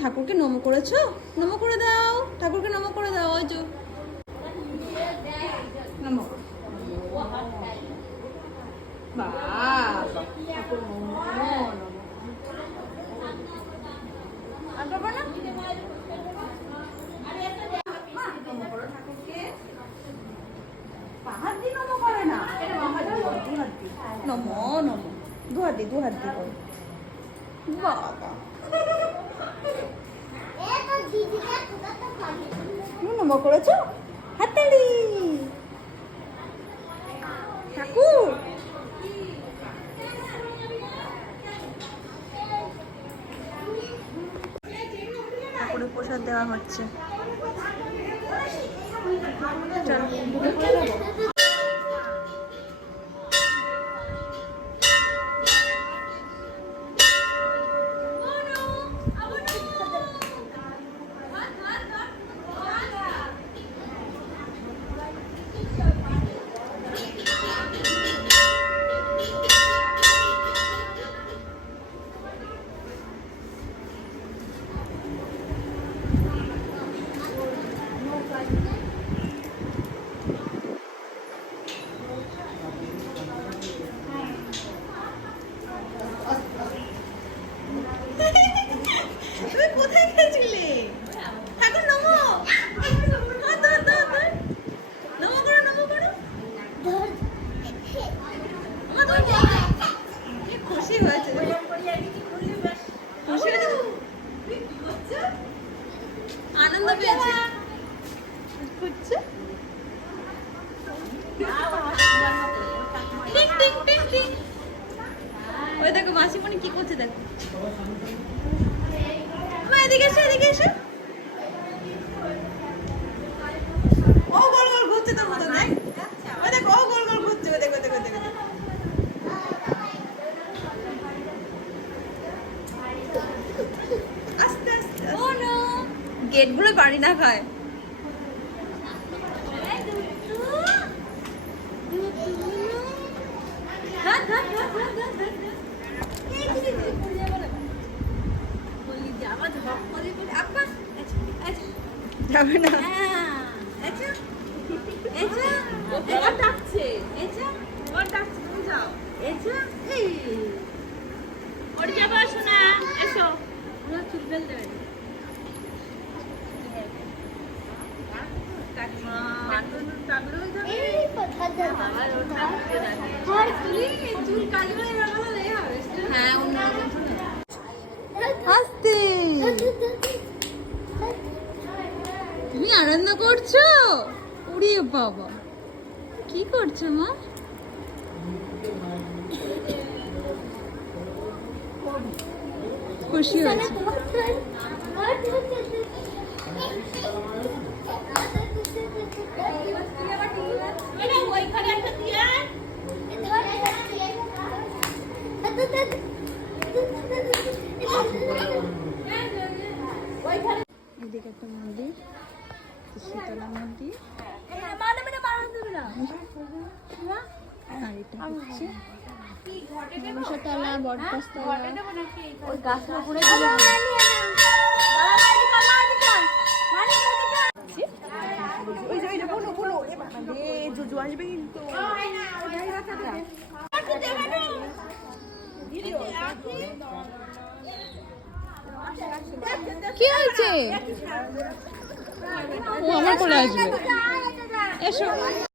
ঠাকুরকে নম করেছ? নম করে দাও, ঠাকুরকে নম করে দাও, ওই যে। নম। নম নম। দু হাত নম দু হাত দু হাত বাবা। তুমি নম করেছ? হাততালি। ঠাকুর। ঠাকুরের প্রসাদ দেওয়া হচ্ছে তুমি কোথায় গেছিলে ঠাকুর নমো ধর, ধর, ধর, ধর। নমো করো নমো করো আমার তুমি কি খুশি হয়েছে দেখো। খুশি হয়েছে আনন্দ পেয়েছে খুঁজছে। ওই দেখো মাসিমণি কি করছে দেখো। এদিকে এসো এদিকে এসো। ও গোল গোল ঘুরছে তোর মতো দেখ। ওই দেখো ও গোল গোল ঘুরছে ওই দেখো দেখো দেখো। গেটগুলো বাড়ি না খায় হাত হাত হাত হাত হাত হাত যাবে না। হ্যাঁ অন্য করছ? উড়িয়ে বাবা। কি করছ মা? খুশি হয়েছে। এদিকে একটা মন্দির বটগাছতলা ওই গাছের উপরে ওই যে ওই যে বলো বলো এ বাবা রে জুজু আসবে কিন্তু কি হয়েছে? ও আমার কোলে আসবে। এসো।